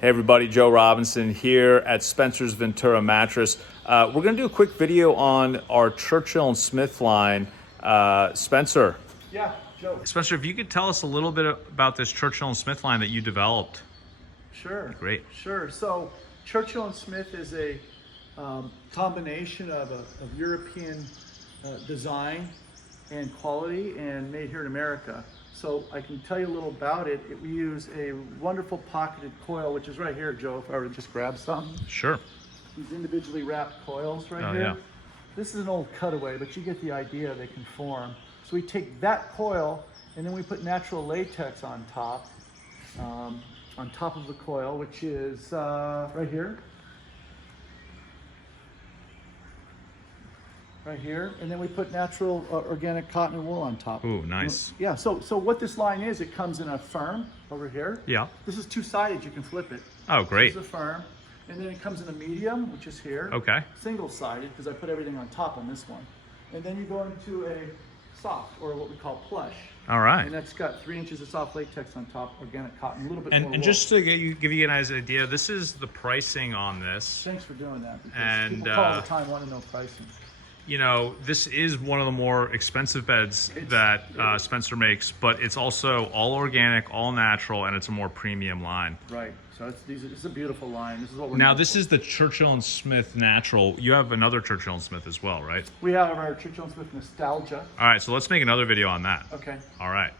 Hey everybody, Joe Robinson here at Spencer's Ventura Mattress. We're going to do a quick video on our Churchill and Smith line. Spencer. Yeah, Joe. Spencer, if you could tell us a little bit about this Churchill and Smith line that you developed. Sure. Great. Sure. So Churchill and Smith is a combination of European design and quality and made here in America. So I can tell you a little about it. We use a wonderful pocketed coil, which is right here, Joe, if I were to just grab some. Sure. These individually wrapped coils right here. Yeah. This is an old cutaway, but you get the idea, they can form. So we take that coil and then we put natural latex on top of the coil, which is right here. Right here, and then we put natural organic cotton and wool on top. Ooh, nice. Yeah, so what this line is, it comes in a firm over here. Yeah. This is two-sided, you can flip it. Oh, great. This is a firm, and then it comes in a medium, which is here. Okay. Single-sided, because I put everything on top on this one. And then you go into a soft, or what we call plush. All right. And that's got 3 inches of soft latex on top, organic cotton, a little bit more And wool. just to give you guys an idea, this is the pricing on this. Thanks for doing that, because And, people call all the time, want to know pricing. You know, this is one of the more expensive beds that Spencer makes, but it's also all organic, all natural, and it's a more premium line. Right. So it's a beautiful line. This is what we're Now, known this for. is the Churchill and Smith Natural. You have another Churchill and Smith as well, right? We have our Churchill and Smith Nostalgia. All right, so let's make another video on that. Okay. All right.